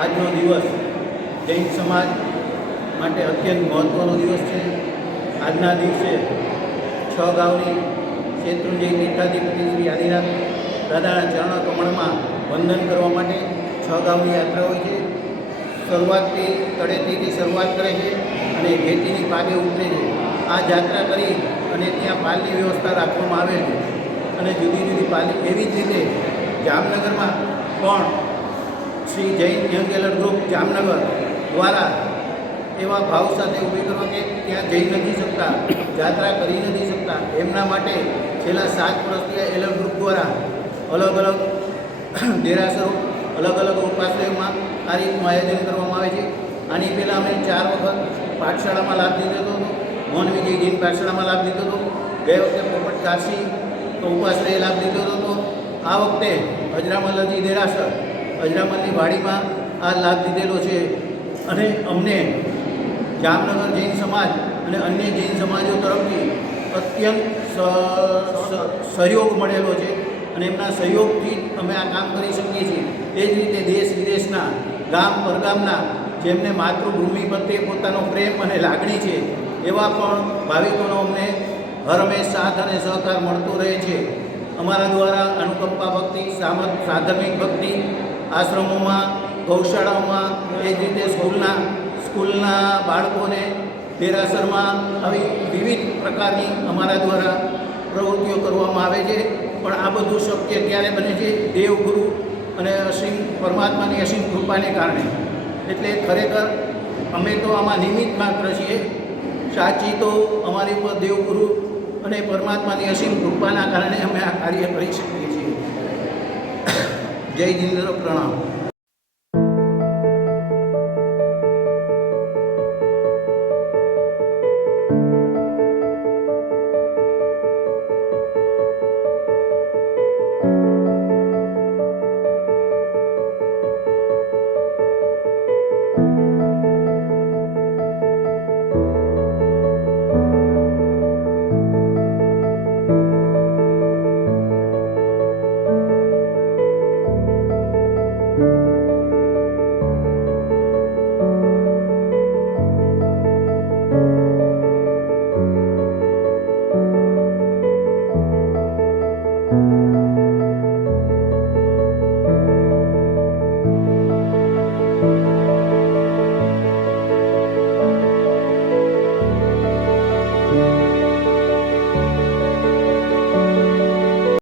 આજનો દિવસ જૈન સમાજ માટે અત્યંત મહત્ત્વનો દિવસ છે। આજના દિવસે 6 ગામની શેત્રુંજય પીઠાધિપતિ શ્રી આદિનાથ દાદાના ચરણ કમળમાં વંદન કરવા માટે 6 ગામની યાત્રા હોય છે। શરૂઆતથી તળેટીથી શરૂઆત કરે છે અને ઘેટીની પાગે ઉતરે છે। આ યાત્રા કરી અને ત્યાં પાલની વ્યવસ્થા રાખવામાં આવે છે અને જુદી જુદી પાલી એવી જ રીતે જામનગરમાં પણ Shri Jain young alert group Jamnagar દ્વારા એવા ભાવ સાથે ઊભી કરવા કે ત્યાં જઈ નથી શકતા, યાત્રા કરી નથી શકતા, એમના માટે છેલ્લા 7 વર્ષથી એલર્ટ ગ્રુપ દ્વારા અલગ અલગ દેરાસરો, અલગ અલગ ઉપાશ્રયોમાં આ રીતનું આયોજન કરવામાં આવે છે। આની પહેલાં અમે 4 વખત પાઠશાળામાં લાભ લીધો હતો, મોહન વિજય જૈન પાઠશાળામાં લાભ લીધો હતો, ગઈ વખતે પોપટ કાશી તો ઉપાશ્રયે લાભ લીધો હતો। આ વખતે અજરામલજી દેરાસર અજરામલની વાડીમાં આ લાભ લીધેલો છે અને અમને જામનગર જૈન સમાજ અને અન્ય જૈન સમાજો તરફથી અત્યંત સહયોગ મળેલો છે અને એમના સહયોગથી અમે આ કામ કરી શકીએ છીએ। એ જ રીતે દેશ વિદેશના ગામ પરગામના જેમને માતૃભૂમિ પ્રત્યે પોતાનો પ્રેમ અને લાગણી છે એવા પણ ભાવિકોનો અમને હર હંમેશ સાથ અને સહકાર મળતો રહે છે। અમારા દ્વારા અનુકંપા ભક્તિ, સાધર્મિક ભક્તિ, આશ્રમોમાં, ગૌશાળાઓમાં, એ જ રીતે સ્કૂલના બાળકોને દેરાસરમાં આવી વિવિધ પ્રકારની અમારા દ્વારા પ્રવૃત્તિઓ કરવામાં આવે છે। પણ આ બધું શક્ય ક્યારે બને છે? દેવગુરુ અને અસીમ પરમાત્માની અસીમ કૃપાને કારણે। એટલે ખરેખર અમે તો આમાં નિમિત્ત માત્ર છીએ, સાચી તો અમારી ઉપર દેવગુરુ અને પરમાત્માની અસીમ કૃપાના કારણે અમે આ કાર્ય કરી શકીએ છીએ। જય જિનેન્દ્ર, પ્રણામ।